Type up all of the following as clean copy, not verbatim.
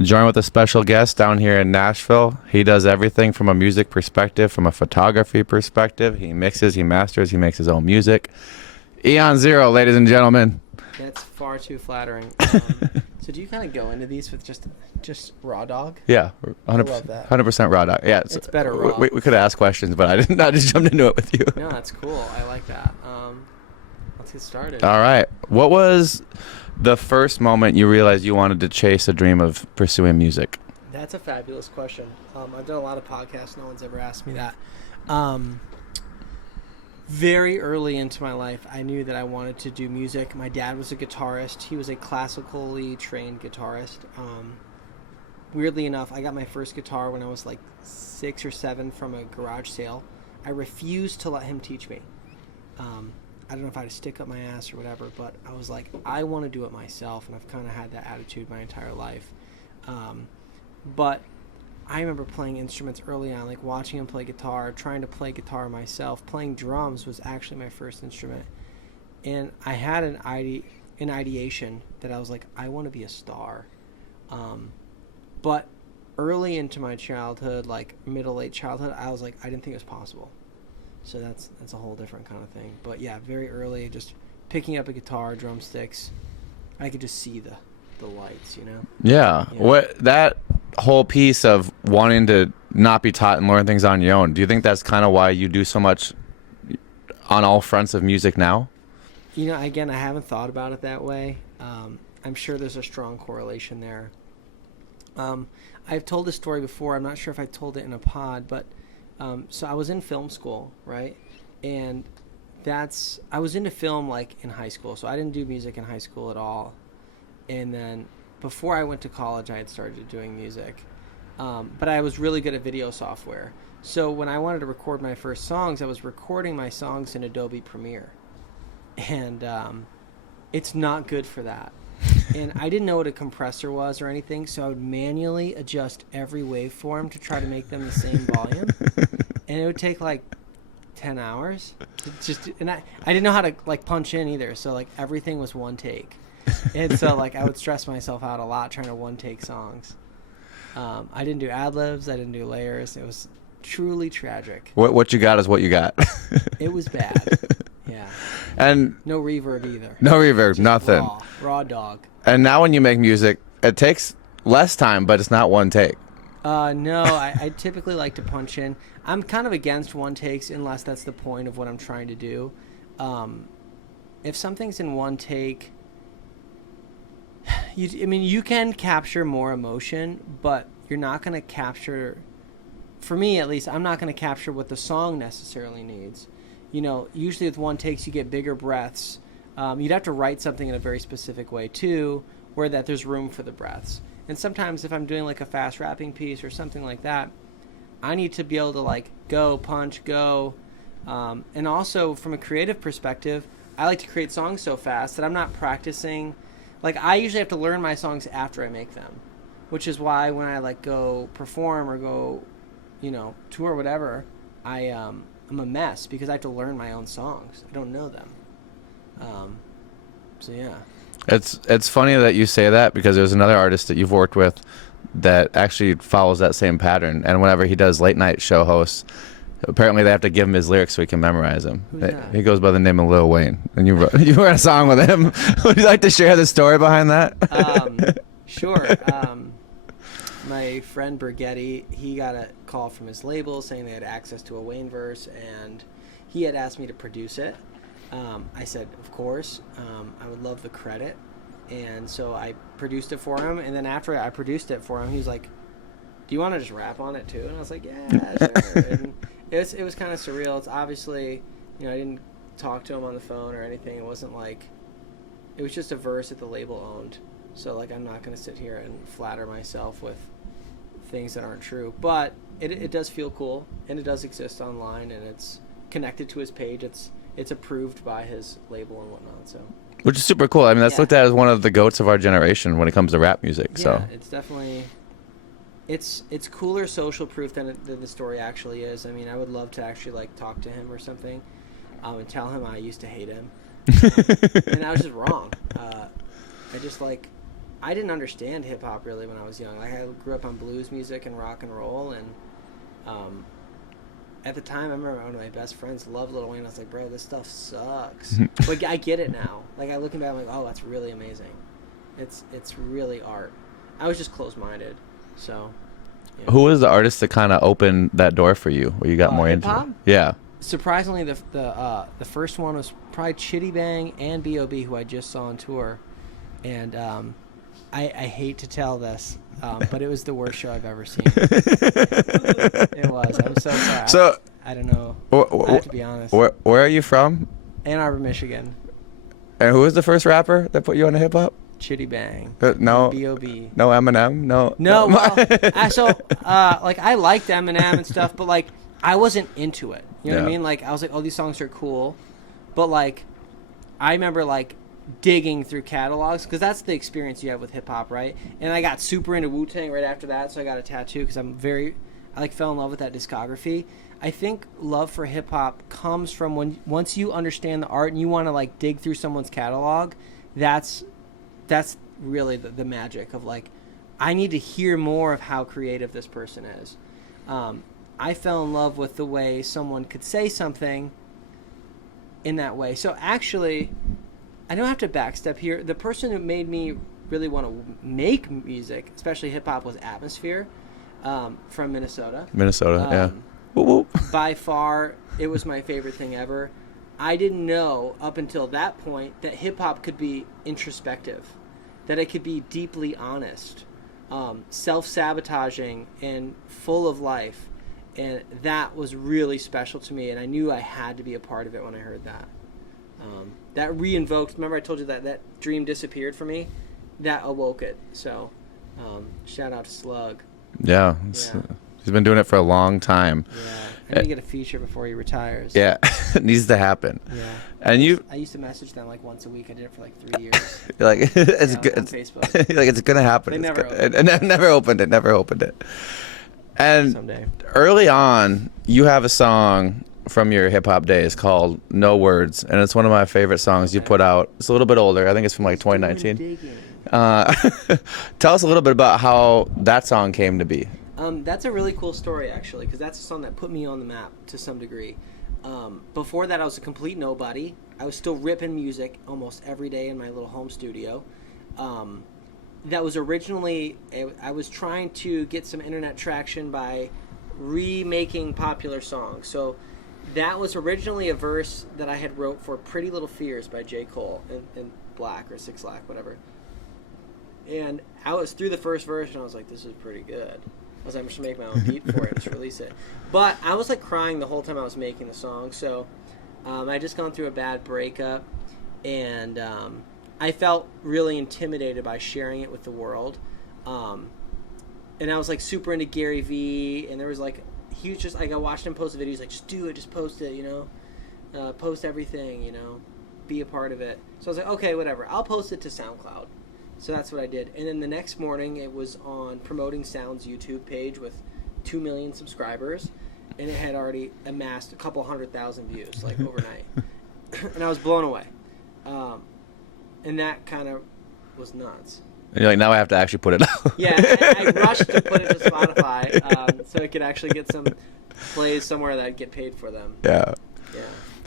joined with a special guest down here in Nashville. He does everything from a music perspective, from a photography perspective. He mixes, he masters, he makes his own music. Eon Zero, ladies and gentlemen. That's far too flattering. So do you kind of go into these with just raw dog? Yeah, I love that. 100% raw dog. Yeah, It's better raw. We could have asked questions, but I didn't. I just jumped into it with you. No, that's cool. I like that. Let's get started. All right. What was the first moment you realized you wanted to chase a dream of pursuing music? That's a fabulous question. I've done a lot of podcasts. No one's ever asked me that. Very early into my life, I knew that I wanted to do music. My dad was a guitarist. He was a classically trained guitarist. Weirdly enough, I got my first guitar when I was like 6 or 7 from a garage sale. I refused to let him teach me. I don't know if I had to stick up my ass or whatever, but I was like, I want to do it myself, and I've kind of had that attitude my entire life. But I remember playing instruments early on, like watching him play guitar, trying to play guitar myself. Playing drums was actually my first instrument. And I had an ideation that I was like, I want to be a star. But early into my childhood, like middle-late childhood, I was like, I didn't think it was possible. So that's a whole different kind of thing. But yeah, very early, just picking up a guitar, drumsticks, I could just see the lights, you know? Yeah. What that whole piece of wanting to not be taught and learn things on your own, do you think that's kind of why you do so much on all fronts of music now? You know, again, I haven't thought about it that way. I'm sure there's a strong correlation there. I've told this story before. I'm not sure if I told it in a pod, but so I was in film school, right? And I was into film like in high school. So I didn't do music in high school at all. And then before I went to college, I had started doing music. But I was really good at video software. So when I wanted to record my first songs, I was recording my songs in Adobe Premiere. And it's not good for that. And I didn't know what a compressor was or anything, so I would manually adjust every waveform to try to make them the same volume. And it would take like 10 hours. And I didn't know how to like punch in either, so like everything was one take. And so like I would stress myself out a lot trying to one take songs. I didn't do ad-libs, I didn't do layers. It was truly tragic. What you got is what you got. It was bad. Yeah. And no reverb either. No reverb, Just nothing. Raw dog. And now when you make music, it takes less time, but it's not one take. No, I typically like to punch in. I'm kind of against one takes unless that's the point of what I'm trying to do. If something's in one take, you can capture more emotion, but you're not going to capture, for me at least, I'm not going to capture what the song necessarily needs. You know, usually with one takes you get bigger breaths. You'd have to write something in a very specific way too, where that there's room for the breaths. And sometimes if I'm doing like a fast rapping piece or something like that, I need to be able to like go, punch, go. And also from a creative perspective, I like to create songs so fast that I'm not practicing. Like I usually have to learn my songs after I make them, which is why when I like go perform or go, you know, tour or whatever, I'm a mess because I have to learn my own songs. I don't know them. So yeah. It's funny that you say that because there's another artist that you've worked with that actually follows that same pattern. And whenever he does late night show hosts, apparently they have to give him his lyrics so he can memorize them. Who's that? He goes by the name of Lil Wayne. And you wrote a song with him. Would you like to share the story behind that? Sure. My friend Bergetti, he got a call from his label saying they had access to a Wayne verse, and he had asked me to produce it. I said, of course, I would love the credit. And so I produced it for him. And then after I produced it for him, he was like, do you want to just rap on it too? And I was like, yeah, sure. And it was kind of surreal. It's obviously, you know, I didn't talk to him on the phone or anything. It wasn't like, it was just a verse that the label owned. So like, I'm not going to sit here and flatter myself with things that aren't true. But it does feel cool, and it does exist online, and it's connected to his page. It's approved by his label and whatnot. So, which is super cool. I mean, that's looked at as one of the goats of our generation when it comes to rap music. Yeah, so it's definitely it's cooler social proof than the story actually is. I mean, I would love to actually like talk to him or something, and tell him I used to hate him, and I was just wrong. I just like I didn't understand hip hop really when I was young. Like I grew up on blues music and rock and roll, and at the time, I remember one of my best friends loved Lil Wayne. I was like, bro, this stuff sucks. But I get it now. Like I looking back, I'm like, oh, that's really amazing. It's really art. I was just closed-minded, so. Yeah. Who was the artist that kind of opened that door for you, where you got more into hip-hop? it? Yeah. Surprisingly, the first one was probably Chitty Bang and B.O.B., who I just saw on tour, and I hate to tell this, but it was the worst show I've ever seen. It was. I'm so sorry. So I don't know. I have to be honest. Where are you from? Ann Arbor, Michigan. And who was the first rapper that put you into hip hop? Chitty Bang. No. B.O.B. No Eminem. No. Well, like I liked Eminem and stuff, but like I wasn't into it. You know what I mean? Like I was like, oh, these songs are cool, but like I remember like digging through catalogs because that's the experience you have with hip hop, right? And I got super into Wu-Tang right after that, so I got a tattoo because I like fell in love with that discography. I think love for hip hop comes from once you understand the art and you want to like dig through someone's catalog. That's really the magic of like, I need to hear more of how creative this person is. I fell in love with the way someone could say something in that way. So actually, I don't have to backstep here. The person who made me really want to make music, especially hip hop, was Atmosphere from Minnesota. Yeah. Whoop, whoop. By far, it was my favorite thing ever. I didn't know up until that point that hip hop could be introspective, that it could be deeply honest, self-sabotaging, and full of life. And that was really special to me, and I knew I had to be a part of it when I heard that. That re-invoked, remember I told you that dream disappeared for me? That awoke it. So, shout out to Slug. Yeah. He's been doing it for a long time. Yeah. I need to get a feature before he retires. Yeah. It needs to happen. Yeah. And I used to message them like once a week. I did it for like 3 years. You're like, it's good. On Facebook. You're like, it's going to happen. They never opened it. Never opened it. And someday. Early on, you have a song from your hip hop days called No Words, and it's one of my favorite songs you put out. It's a little bit older. I think it's from like 2019. Tell us a little bit about how that song came to be. That's a really cool story, actually, because that's a song that put me on the map to some degree. Before that, I was a complete nobody. I was still ripping music almost every day in my little home studio. That was originally, I was trying to get some internet traction by remaking popular songs. So that was originally a verse that I had wrote for Pretty Little Fears by J. Cole in Black or 6 Lack, whatever. And I was through the first verse and I was like, this is pretty good. I was like, I'm just going to make my own beat for it and just release it. But I was like crying the whole time I was making the song. So I just gone through a bad breakup, and I felt really intimidated by sharing it with the world. And I was like super into Gary Vee, and there was like, he was just like, I watched him post a video. He's like, just do it, just post it, post everything, be a part of it. So I was like, okay, whatever, I'll post it to SoundCloud. So that's what I did. And then the next morning, it was on Promoting Sound's YouTube page with 2 million subscribers, and it had already amassed a couple 100,000 views, like overnight. And I was blown away. And that kind of was nuts. And you're like, now I have to actually put it out. Yeah, I rushed to put it to Spotify so it could actually get some plays somewhere that I'd get paid for them. Yeah. Yeah.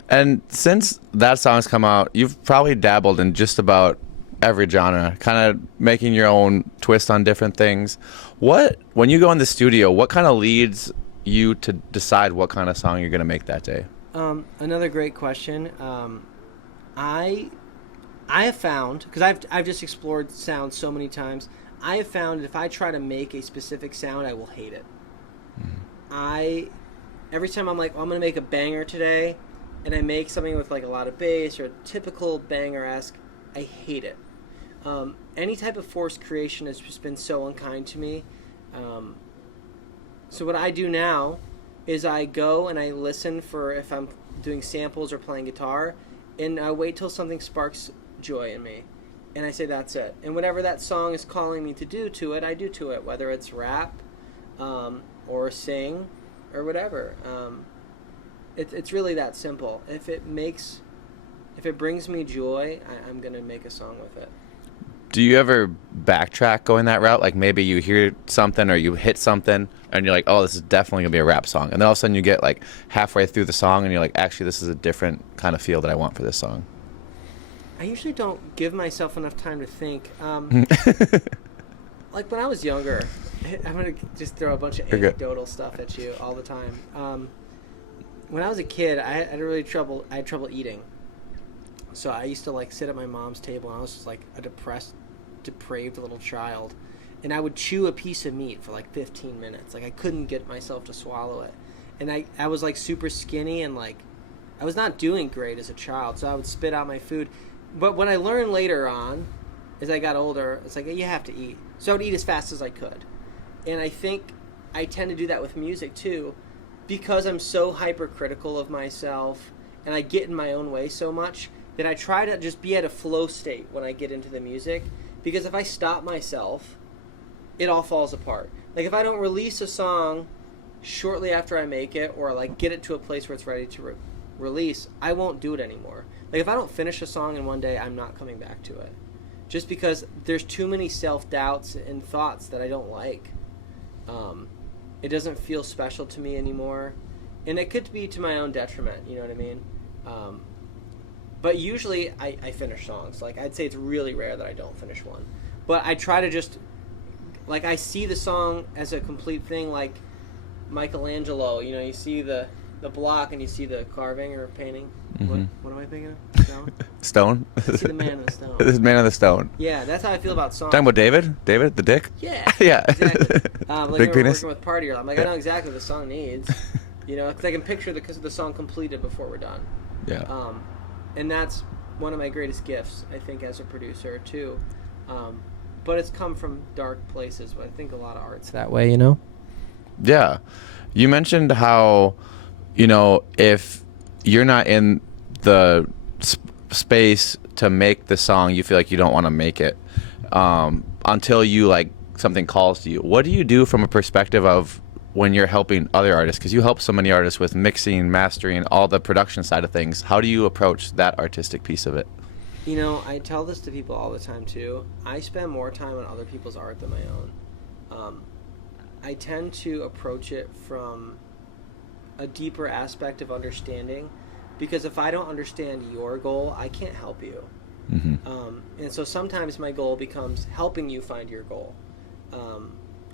And since that song's come out, you've probably dabbled in just about every genre, kind of making your own twist on different things. When you go in the studio, what kind of leads you to decide what kind of song you're going to make that day? Another great question. I have found, because I've just explored sound so many times, I have found that if I try to make a specific sound, I will hate it. Every time I'm like, I'm going to make a banger today, and I make something with like a lot of bass or a typical banger-esque, I hate it. Any type of forced creation has just been so unkind to me. So what I do now is I go and I listen for if I'm doing samples or playing guitar, and I wait till something sparks joy in me, and I say that's it. And whatever that song is calling me to do to it, I do to it, whether it's rap or sing or whatever. It's really that simple. If it brings me joy, I'm gonna make a song with it. Do you ever backtrack going that route? Like maybe you hear something or you hit something and you're like, oh, this is definitely gonna be a rap song. And then all of a sudden you get like halfway through the song and you're like, actually, this is a different kind of feel that I want for this song. I usually don't give myself enough time to think. Like when I was younger, I'm going to just throw a bunch of anecdotal stuff at you all the time. When I was a kid, I had trouble eating. So I used to like sit at my mom's table and I was just like a depressed, depraved little child. And I would chew a piece of meat for like 15 minutes. Like I couldn't get myself to swallow it. And I was like super skinny and like I was not doing great as a child. So I would spit out my food. But what I learned later on, as I got older, it's like you have to eat. So I would eat as fast as I could. And I think I tend to do that with music too, because I'm so hypercritical of myself and I get in my own way so much that I try to just be at a flow state when I get into the music. Because if I stop myself, it all falls apart. Like if I don't release a song shortly after I make it, or like get it to a place where it's ready to release, I won't do it anymore. Like if I don't finish a song in one day, I'm not coming back to it. Just because there's too many self-doubts and thoughts that I don't like. It doesn't feel special to me anymore. And it could be to my own detriment, you know what I mean? But usually I finish songs. Like I'd say it's really rare that I don't finish one. But I try to just, like I see the song as a complete thing, like Michelangelo, you know, you see the block and you see the carving or painting. Mm-hmm. What am I thinking of? Stone? Stone? I see the man in the stone. This man in the stone. Yeah, that's how I feel about songs. Talking about David? David, the dick? Yeah. Yeah. Exactly. Like Big we're penis? working with Party Girl. I'm like, I know exactly what the song needs. You know, because I can picture the song completed before we're done. Yeah. And that's one of my greatest gifts, I think, as a producer, too. But it's come from dark places. But I think a lot of art's that way, you know? Yeah. You mentioned how, you know, if you're not in the space to make the song, you feel like you don't want to make it until you, like, something calls to you. What do you do from a perspective of when you're helping other artists? Because you help so many artists with mixing, mastering, all the production side of things. How do you approach that artistic piece of it? You know, I tell this to people all the time, too. I spend more time on other people's art than my own. I tend to approach it from a deeper aspect of understanding, because if I don't understand your goal, I can't help you. Mm-hmm. And so sometimes my goal becomes helping you find your goal.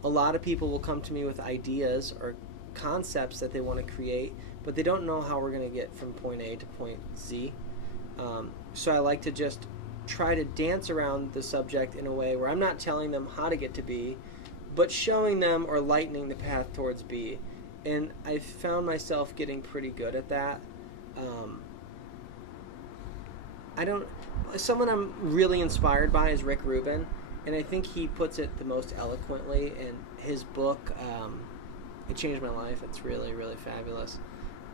A lot of people will come to me with ideas or concepts that they want to create, but they don't know how we're going to get from point A to point Z. So I like to just try to dance around the subject in a way where I'm not telling them how to get to B, but showing them or lightening the path towards B. And I've found myself getting pretty good at that. Someone I'm really inspired by is Rick Rubin, and I think he puts it the most eloquently in his book. It changed my life. It's really, really fabulous.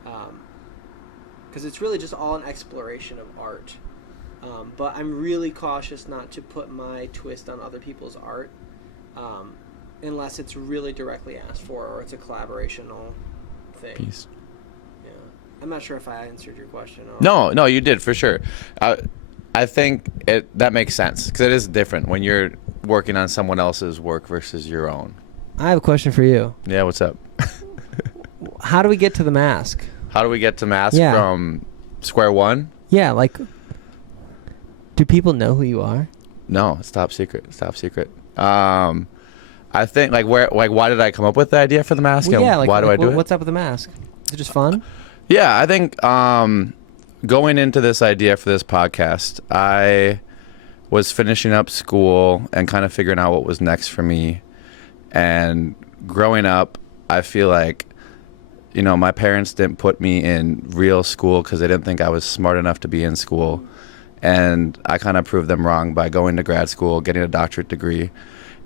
Because it's really just all an exploration of art. But I'm really cautious not to put my twist on other people's art unless it's really directly asked for or it's a collaborational thing. Peace. Yeah. I'm not sure if I answered your question. No, you did, for sure. I think that makes sense, because it is different when you're working on someone else's work versus your own. I have a question for you. Yeah, what's up? How do we get to the mask? How do we get to mask from square one? Yeah, like, do people know who you are? No, it's top secret. It's top secret. I think why did I come up with the idea for the mask? Well, yeah, why do I do it? What's up with the mask? Is it just fun? Yeah, I think going into this idea for this podcast, I was finishing up school and kind of figuring out what was next for me. And growing up, I feel like, you know, my parents didn't put me in real school because they didn't think I was smart enough to be in school. And I kind of proved them wrong by going to grad school, getting a doctorate degree.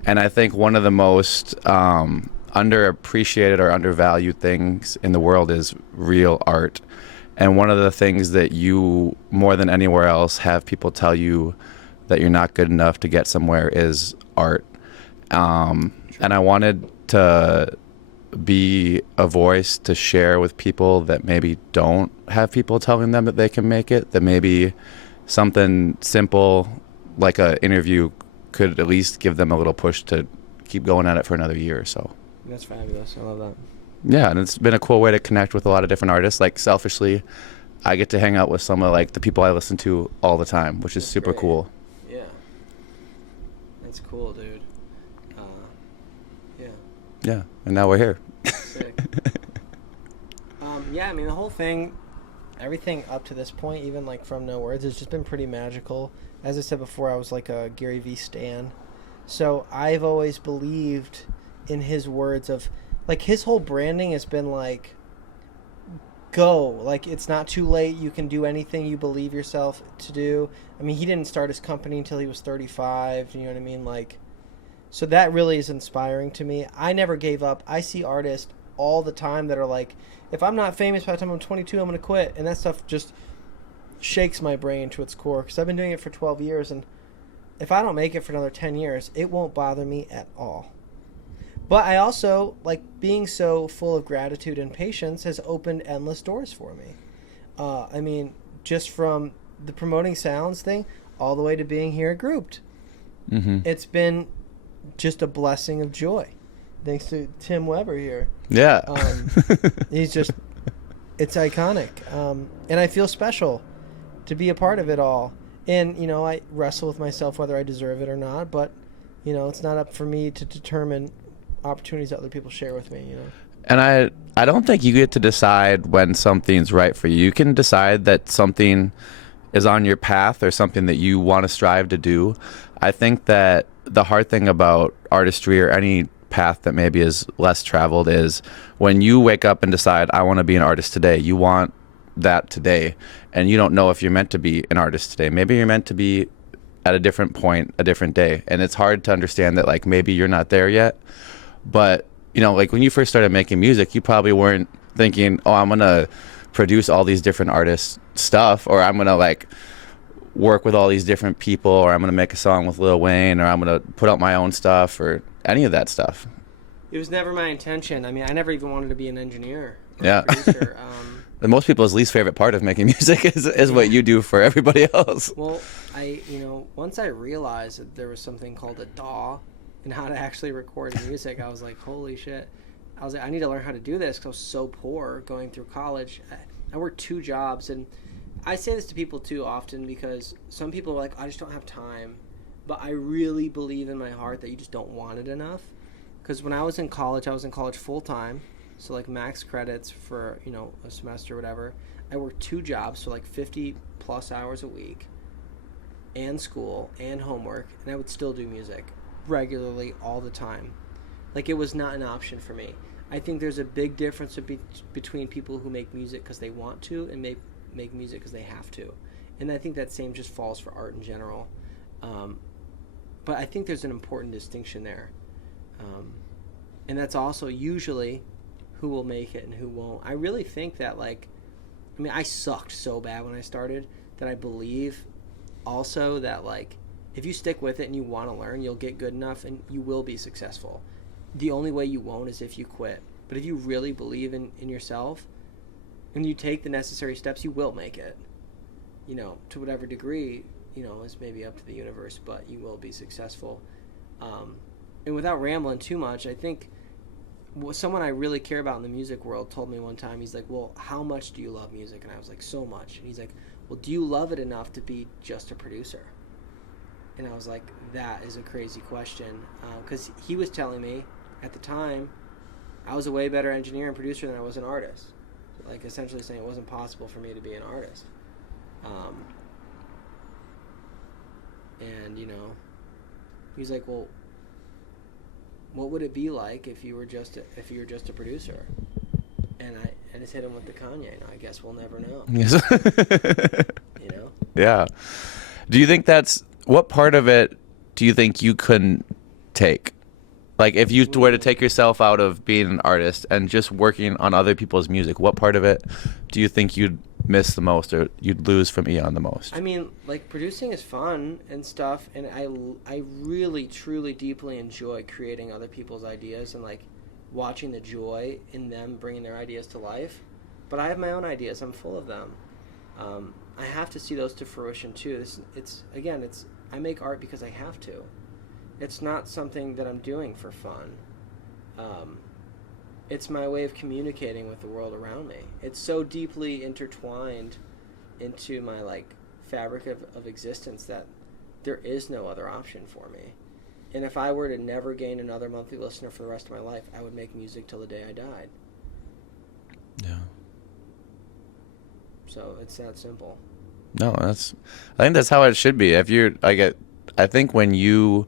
And I think one of the most underappreciated or undervalued things in the world is real art. And one of the things that you, more than anywhere else, have people tell you that you're not good enough to get somewhere is art. And I wanted to be a voice to share with people that maybe don't have people telling them that they can make it, that maybe something simple like an interview could at least give them a little push to keep going at it for another year or so. That's fabulous. I love that. Yeah, and it's been a cool way to connect with a lot of different artists. Like, selfishly, I get to hang out with some of like the people I listen to all the time, which is That's super great. cool. Yeah. That's cool, dude. Yeah. Yeah, and now we're here. Sick. Yeah, I mean, the whole thing, everything up to this point, even like from No Words, has just been pretty magical. As I said before, I was like a Gary V stan. So I've always believed in his words of, like, his whole branding has been like, go. Like, it's not too late. You can do anything you believe yourself to do. I mean, he didn't start his company until he was 35. You know what I mean? Like, so that really is inspiring to me. I never gave up. I see artists all the time that are like, if I'm not famous by the time I'm 22, I'm going to quit. And that stuff just shakes my brain to its core, because I've been doing it for 12 years. And if I don't make it for another 10 years, it won't bother me at all. But I also, like, being so full of gratitude and patience has opened endless doors for me. I mean, just from the promoting sounds thing all the way to being here at Grouped. Mm-hmm. It's been just a blessing of joy. Thanks to Tim Weber here. Yeah. He's just, it's iconic. And I feel special to be a part of it all. And, you know, I wrestle with myself whether I deserve it or not, but, you know, it's not up for me to determine opportunities that other people share with me, you know. And I don't think you get to decide when something's right for you. You can decide that something is on your path or something that you want to strive to do. I think that the hard thing about artistry or any path that maybe is less traveled is when you wake up and decide, I want to be an artist today. You want that today, and you don't know if you're meant to be an artist today. Maybe you're meant to be at a different point, a different day. And it's hard to understand that, like, maybe you're not there yet. But, you know, like when you first started making music, you probably weren't thinking, oh, I'm going to produce all these different artists' stuff, or I'm going to like work with all these different people, or I'm going to make a song with Lil Wayne, or I'm going to put out my own stuff, or any of that stuff. It was never my intention. I mean, I never even wanted to be an engineer or Yeah. a producer. And most people's least favorite part of making music is what you do for everybody else. Well, once I realized that there was something called a DAW and how to actually record music, I was like, holy shit. I was like, I need to learn how to do this because I was so poor going through college. I worked 2 jobs, and I say this to people too often because some people are like, I just don't have time. But I really believe in my heart that you just don't want it enough. Because when I was in college full time. So like max credits for, you know, a semester or whatever. I worked 2 jobs, so like 50 plus hours a week, and school and homework, and I would still do music regularly all the time. Like, it was not an option for me. I think there's a big difference between people who make music because they want to and make music because they have to. And I think that same just falls for art in general. But I think there's an important distinction there. And that's also usually who will make it and who won't. I really think that, like, I mean, I sucked so bad when I started that I believe also that, like, if you stick with it and you want to learn, you'll get good enough and you will be successful. The only way you won't is if you quit. But if you really believe in yourself and you take the necessary steps, you will make it. You know, to whatever degree, you know, is maybe up to the universe, but you will be successful. And without rambling too much, I think someone I really care about in the music world told me one time, he's like, well, how much do you love music? And I was like, so much. And he's like, well, do you love it enough to be just a producer? And I was like, that is a crazy question. Because he was telling me at the time I was a way better engineer and producer than I was an artist. Like, essentially saying it wasn't possible for me to be an artist. And, you know, he's like, well, what would it be like if you were just a producer? And I just hit him with the Kanye. I guess we'll never know. Yes. You know? Yeah. Do you think what part of it do you think you couldn't take? Like, if you were to take yourself out of being an artist and just working on other people's music, what part of it do you think you'd miss the most or you'd lose from Eon the most? I mean, like, producing is fun and stuff, and I really, truly, deeply enjoy creating other people's ideas and, like, watching the joy in them bringing their ideas to life. But I have my own ideas. I'm full of them. I have to see those to fruition, too. I make art because I have to. It's not something that I'm doing for fun. It's my way of communicating with the world around me. It's so deeply intertwined into my fabric of existence that there is no other option for me. And if I were to never gain another monthly listener for the rest of my life, I would make music till the day I died. Yeah. So it's that simple. No, I think that's how it should be. I think when you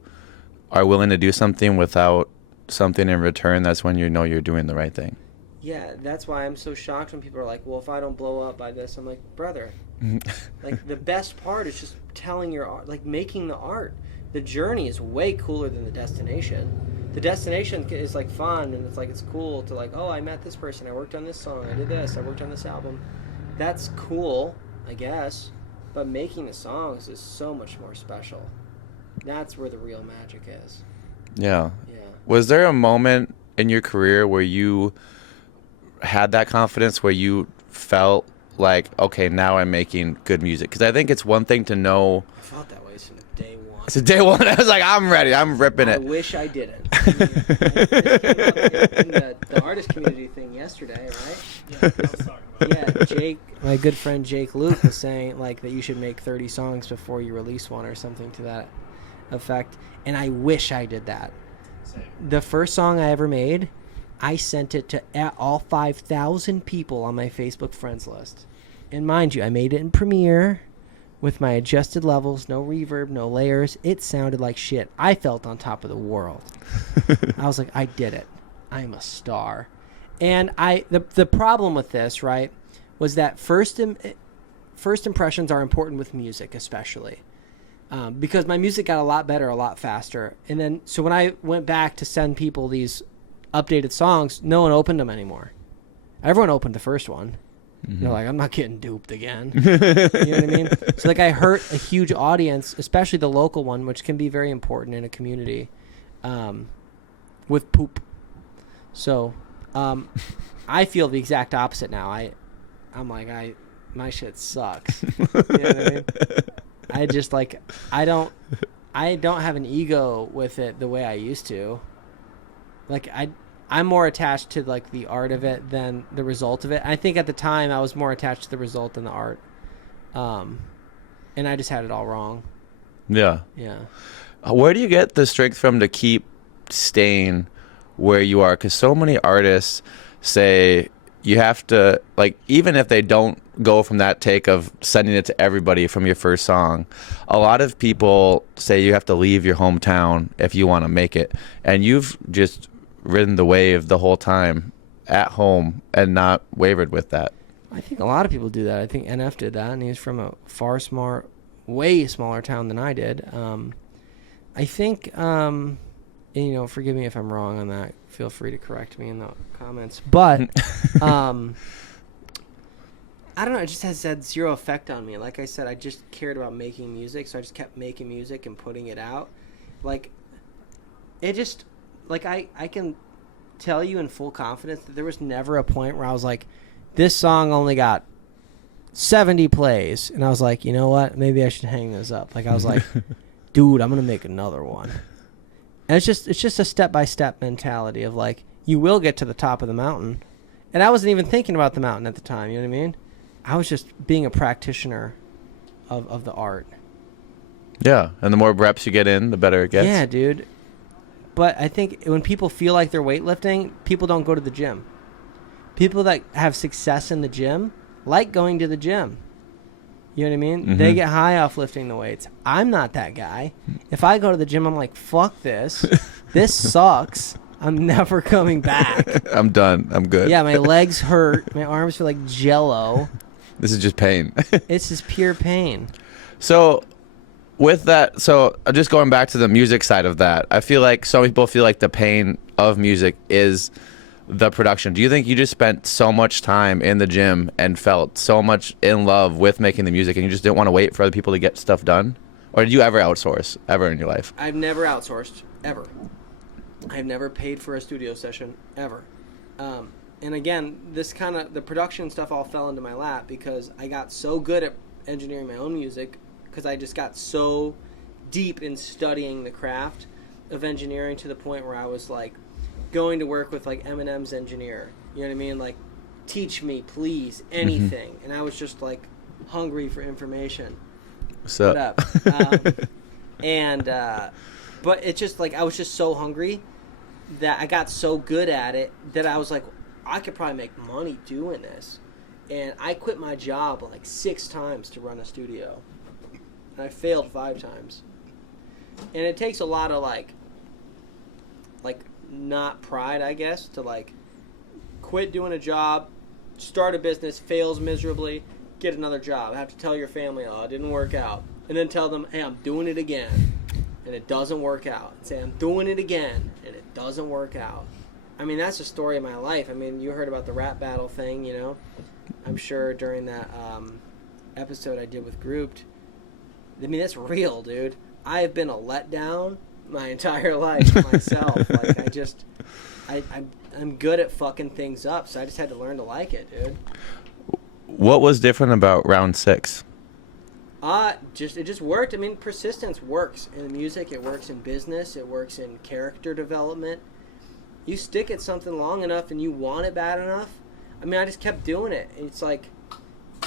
are willing to do something without something in return, that's when you know you're doing the right thing. Yeah, that's why I'm so shocked when people are like, well, if I don't blow up by this, I'm like, brother, the best part is just telling your art, making the art. The journey is way cooler than the destination. The destination is fun, and it's cool to oh, I met this person, I worked on this song, I did this, I worked on this album. That's cool, I guess, but making the songs is so much more special. That's where the real magic is. Yeah. Yeah. Was there a moment in your career where you had that confidence, where you felt like, okay, now I'm making good music? Because I think it's one thing to know. I felt that way since day one. So day one, I was like, I'm ready. I'm ripping it. I wish I didn't. This came up in the artist community thing yesterday, right? Yeah, I was talking about Yeah, Jake, my good friend Jake Luke was saying that you should make 30 songs before you release one or something to that effect. And I wish I did that. Same. The first song I ever made, I sent it to all 5,000 people on my Facebook friends list. And mind you, I made it in Premiere with my adjusted levels, no reverb, no layers. It sounded like shit. I felt on top of the world. I was like, I did it. I'm a star. And the problem with this, right, was that first impressions are important with music, especially. Because my music got a lot better, a lot faster. And then, so when I went back to send people these updated songs, no one opened them anymore. Everyone opened the first one. Mm-hmm. They're like, I'm not getting duped again. You know what I mean? So I hurt a huge audience, especially the local one, which can be very important in a community, with poop. So I feel the exact opposite now. I'm like, my shit sucks. You know what I mean? I just I don't have an ego with it the way I used to. I'm more attached to the art of it than the result of it. I think at the time I was more attached to the result than the art. And I just had it all wrong. Yeah. Yeah. Where do you get the strength from to keep staying where you are? Because so many artists say you have to, even if they don't go from that take of sending it to everybody from your first song, a lot of people say you have to leave your hometown if you want to make it. And you've just ridden the wave the whole time at home and not wavered with that. I think a lot of people do that. I think NF did that, and he's from a way smaller town than I did. I think, forgive me if I'm wrong on that. Feel free to correct me in the comments. But I don't know. It just has had zero effect on me. Like I said, I just cared about making music, so I just kept making music and putting it out. I can tell you in full confidence that there was never a point where I was like, this song only got 70 plays. And I was like, you know what? Maybe I should hang this up. I was like, dude, I'm going to make another one. And it's just a step-by-step mentality of you will get to the top of the mountain. And I wasn't even thinking about the mountain at the time. You know what I mean? I was just being a practitioner of the art. Yeah. And the more reps you get in, the better it gets. Yeah, dude. But I think when people feel like they're weightlifting, people don't go to the gym. People that have success in the gym like going to the gym. You know what I mean? Mm-hmm. They get high off lifting the weights. I'm not that guy. If I go to the gym, I'm like, fuck this. This sucks. I'm never coming back. I'm done. I'm good. Yeah, my legs hurt. My arms feel like jello. This is just pain. It's just pure pain. So with that, just going back to the music side of that, I feel like some people feel like the pain of music is the production. Do you think you just spent so much time in the gym and felt so much in love with making the music and you just didn't want to wait for other people to get stuff done? Or did you ever outsource, ever in your life? I've never outsourced, ever. I've never paid for a studio session, ever. And again, the production stuff all fell into my lap because I got so good at engineering my own music because I just got so deep in studying the craft. of engineering to the point where I was like going to work with like Eminem's engineer. You know what I mean? Like, teach me, please, anything. And I was just like hungry for information. What's up? But it's just like I was just so hungry that I got so good at it that I was like, I could probably make money doing this. And I quit my job like 6 times to run a studio. And I failed 5 times. And it takes a lot of like not pride, I guess, to like quit doing a job, start a business, fails miserably, get another job. Have to tell your family, oh, it didn't work out. And then tell them, hey, I'm doing it again. And it doesn't work out. And say, I'm doing it again. And it doesn't work out. I mean, that's the story of my life. I mean, you heard about the rap battle thing, you know. I'm sure during that episode I did with Grouped. I mean, that's real, dude. I have been a letdown my entire life myself. Like, I'm good at fucking things up, so I just had to learn to like it, dude. What was different about round 6? It just worked. I mean, persistence works in music. It works in business. It works in character development. You stick at something long enough and you want it bad enough. I mean, I just kept doing it. It's like,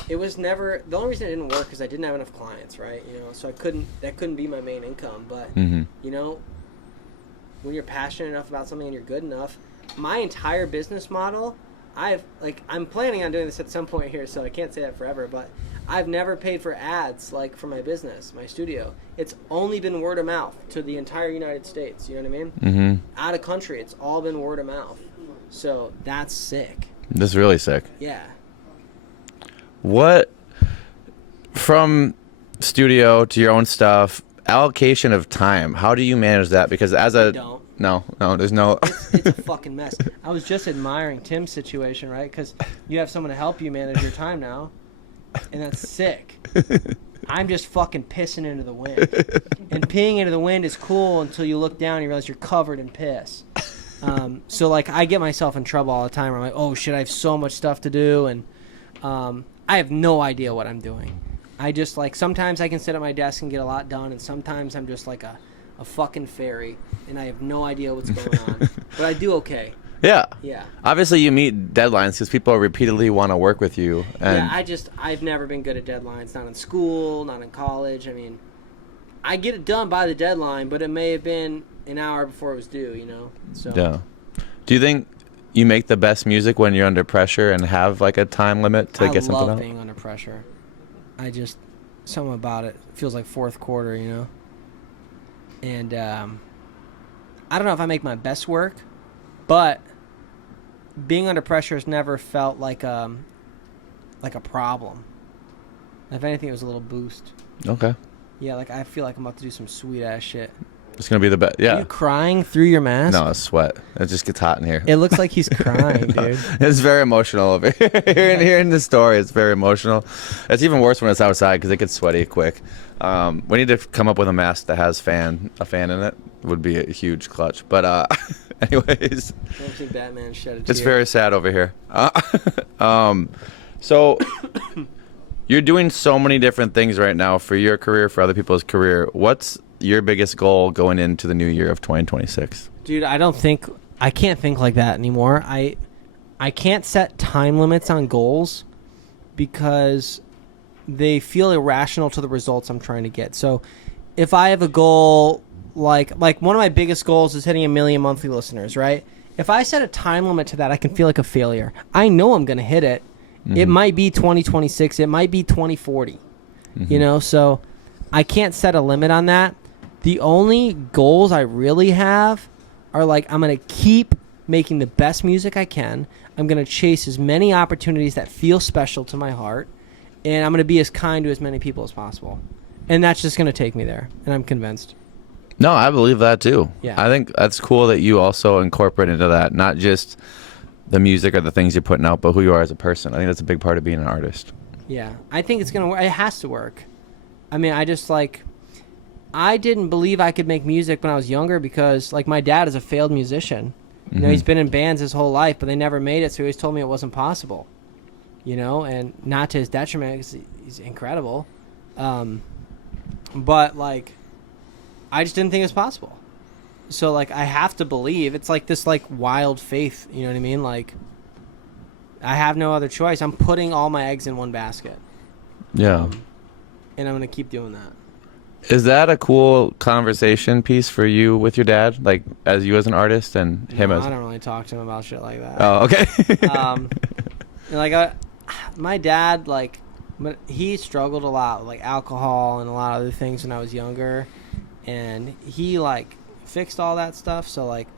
it was never, the only reason it didn't work is I didn't have enough clients, right? You know, so that couldn't be my main income. But, you know, when you're passionate enough about something and you're good enough, my entire business model, I'm planning on doing this at some point here, so I can't say that forever, but I've never paid for ads, like, for my business, my studio. It's only been word of mouth to the entire United States, you know what I mean? Mm-hmm. Out of country, it's all been word of mouth. So that's sick. That's really sick. Yeah. What, from studio to your own stuff, allocation of time, how do you manage that? Because as a... Don't. No, there's no... It's a fucking mess. I was just admiring Tim's situation, right? Because you have someone to help you manage your time now, and that's sick. I'm just fucking pissing into the wind. And peeing into the wind is cool until you look down and you realize you're covered in piss. So, like, I get myself in trouble all the time where I'm like, oh, shit, I have so much stuff to do, and I have no idea what I'm doing. I just, like, sometimes I can sit at my desk and get a lot done, and sometimes I'm just like a fucking fairy, and I have no idea what's going on. But I do okay. Yeah. Yeah. Obviously, you meet deadlines because people repeatedly want to work with you. And yeah, I've never been good at deadlines. Not in school, not in college. I mean, I get it done by the deadline, but it may have been an hour before it was due, you know? So. Yeah. Do you think you make the best music when you're under pressure and have, like, a time limit to get something out? I love being under pressure. Something about it feels like fourth quarter, you know? And I don't know if I make my best work, but being under pressure has never felt like a problem. If anything, it was a little boost. Okay. Yeah, like I feel like I'm about to do some sweet ass shit. It's gonna be the best. Yeah. Are you crying through your mask? No, it's sweat. It just gets hot in here. It looks like he's crying, dude. It's very emotional over here. Hearing the story, it's very emotional. It's even worse when it's outside because it gets sweaty quick. We need to come up with a mask that has a fan in it. Would be a huge clutch. But anyways, I don't think Batman shed a tear. It's very sad over here. So you're doing so many different things right now for your career, for other people's career. What's your biggest goal going into the new year of 2026? Dude, I can't think like that anymore. I can't set time limits on goals because they feel irrational to the results I'm trying to get. So if I have a goal, like one of my biggest goals is hitting 1 million monthly listeners, right? If I set a time limit to that, I can feel like a failure. I know I'm going to hit it. Mm-hmm. It might be 2026. It might be 2040. Mm-hmm. You know, so I can't set a limit on that. The only goals I really have are like, I'm going to keep making the best music I can. I'm going to chase as many opportunities that feel special to my heart. And I'm going to be as kind to as many people as possible. And that's just going to take me there. And I'm convinced. No, I believe that too. Yeah. I think that's cool that you also incorporate into that, not just the music or the things you're putting out, but who you are as a person. I think that's a big part of being an artist. Yeah. I think it's going to work. It has to work. I mean, I didn't believe I could make music when I was younger because, like, my dad is a failed musician. You know, he's been in bands his whole life, but they never made it, so he always told me it wasn't possible. You know, and not to his detriment because he's incredible. But, like, I just didn't think it was possible. So like I have to believe. It's like this like wild faith. You know what I mean? Like I have no other choice. I'm putting all my eggs in one basket. Yeah. And I'm gonna keep doing that. Is that a cool conversation piece for you with your dad, like as you as an artist and him No, as? I don't really talk to him about shit like that. Oh, okay. Like my dad, like, but he struggled a lot with like alcohol and a lot of other things when I was younger, and he like fixed all that stuff. So like,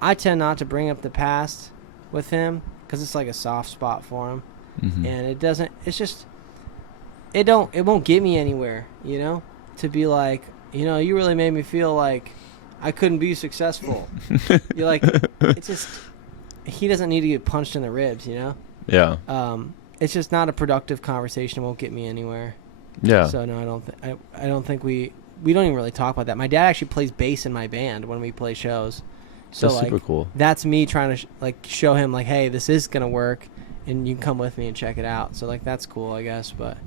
I tend not to bring up the past with him because it's like a soft spot for him, and it doesn't. It's just it won't get me anywhere, you know. To be like, you know, you really made me feel like I couldn't be successful. You're like, it's just he doesn't need to get punched in the ribs, you know. Yeah. It's just not a productive conversation. It won't get me anywhere. Yeah. So no, I don't think we don't even really talk about that. My dad actually plays bass in my band when we play shows. So That's like, super cool. That's me trying to show him like, hey, this is gonna work, and you can come with me and check it out. So like that's cool, I guess. But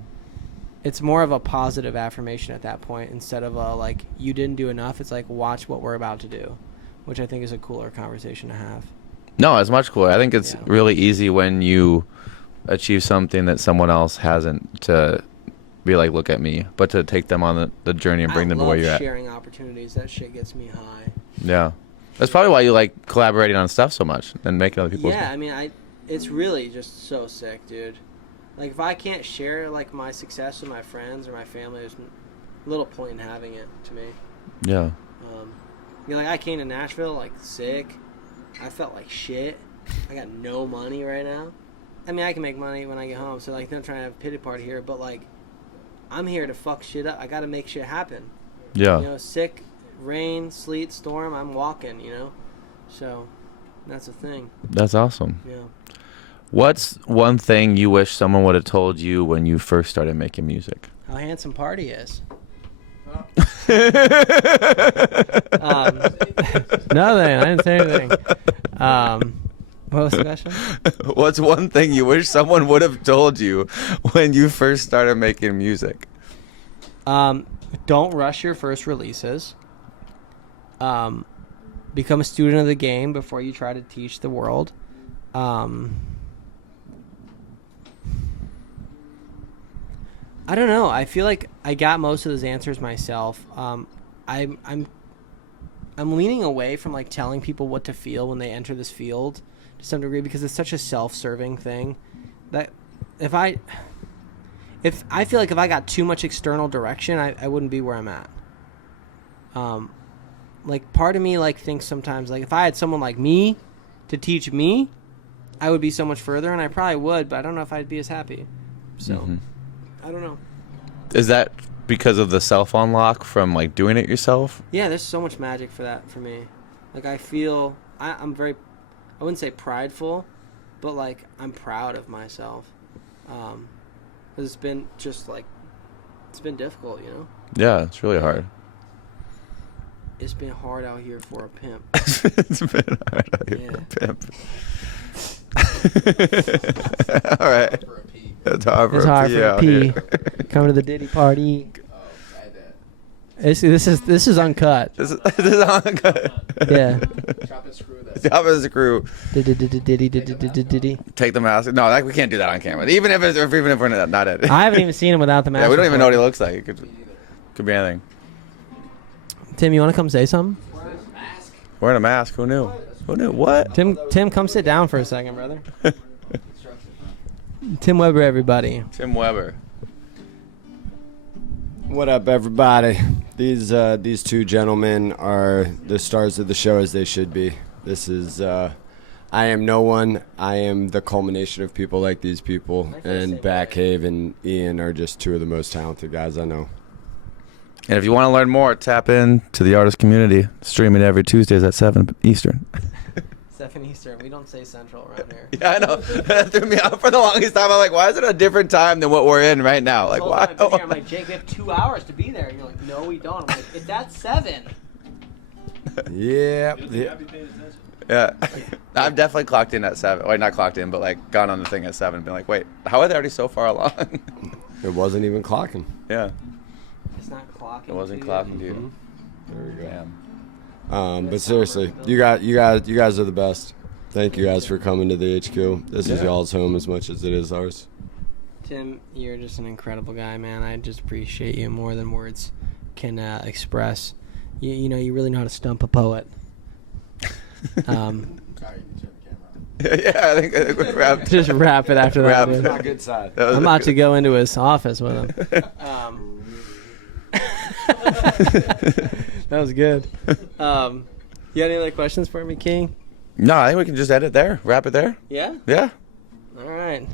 it's more of a positive affirmation at that point instead of a like you didn't do enough. It's like watch what we're about to do, which I think is a cooler conversation to have. No, it's much cooler. I think it's really easy when you achieve something that someone else hasn't to be like, look at me, but to take them on the journey and bring them to where you're at. Sharing opportunities, that shit gets me high. Yeah. That's probably why you like collaborating on stuff so much and making other people's. Yeah, I mean, it's really just so sick, dude. Like, if I can't share, like, my success with my friends or my family, there's little point in having it, to me. Yeah. You know, like, I came to Nashville, like, sick. I felt like shit. I got no money right now. I mean, I can make money when I get home, so, like, they're trying to have a pity party here, but, like, I'm here to fuck shit up. I gotta make shit happen. Yeah. You know, sick, rain, sleet, storm, I'm walking, you know? So, that's the thing. That's awesome. Yeah. What's one thing you wish someone would have told you when you first started making music? How handsome Party is. Nothing. I didn't say anything. What was the question? What's one thing you wish someone would have told you when you first started making music? Don't rush your first releases. Become a student of the game before you try to teach the world. I don't know. I feel like I got most of those answers myself. I'm leaning away from like telling people what to feel when they enter this field to some degree because it's such a self-serving thing that if I feel like if I got too much external direction, I wouldn't be where I'm at. Like part of me like thinks sometimes like if I had someone like me to teach me, I would be so much further, and I probably would, but I don't know if I'd be as happy. So. I don't know. Is that because of the self-unlock from, like, doing it yourself? Yeah, there's so much magic for that for me. Like, I feel... I'm very... I wouldn't say prideful, but, like, I'm proud of myself. Because it's been just, like... It's been difficult, you know? Yeah, it's really hard. It's been hard out here for a pimp. It's been hard out here for a pimp. All right. It's hard for a P. Coming to the Diddy party. This is uncut. This is uncut. Yeah. Chop and screw this. Chop and screw. Diddy. Take the mask. No, we can't do that on camera. Even if we're not editing. I haven't even seen him without the mask. Yeah, we don't even know what he looks like. It could be anything. Tim, you want to come say something? Wearing a mask. Who knew? Who knew? What? Tim, come sit down for a second, brother. Tim Weber, everybody. Tim Weber. What up, everybody? These two gentlemen are the stars of the show as they should be. This is I am no one. I am the culmination of people like these people. And Batcave and Ian are just two of the most talented guys I know. And if you want to learn more, tap in to the artist community. Streaming every Tuesdays at 7 Eastern. 7 Eastern. We don't say Central around here. Yeah, I know. That threw me out for the longest time. I'm like, why is it a different time than what we're in right now? Like, why? I'm like, Jake, we have 2 hours to be there. And you're like, no, we don't. I'm like, it's at 7. Yeah. Yeah. I've definitely clocked in at 7. Wait, not clocked in, but like gone on the thing at 7. Been like, wait, how are they already so far along? It wasn't even clocking. Yeah. It's not clocking. It wasn't clocking, dude. There we go. Damn. But seriously, you guys are the best. Thank you guys for coming to the HQ. This is y'all's home as much as it is ours. Tim, you're just an incredible guy, man. I just appreciate you more than words can express. You know, you really know how to stump a poet. Yeah, I think we wrapped. Just wrap it after that. Wrap. Dude. Not good side. That was I'm a about to good- go into his office with him. That was good. You got any other questions for me, King? No, I think we can just end it there. Wrap it there. Yeah? Yeah. All right.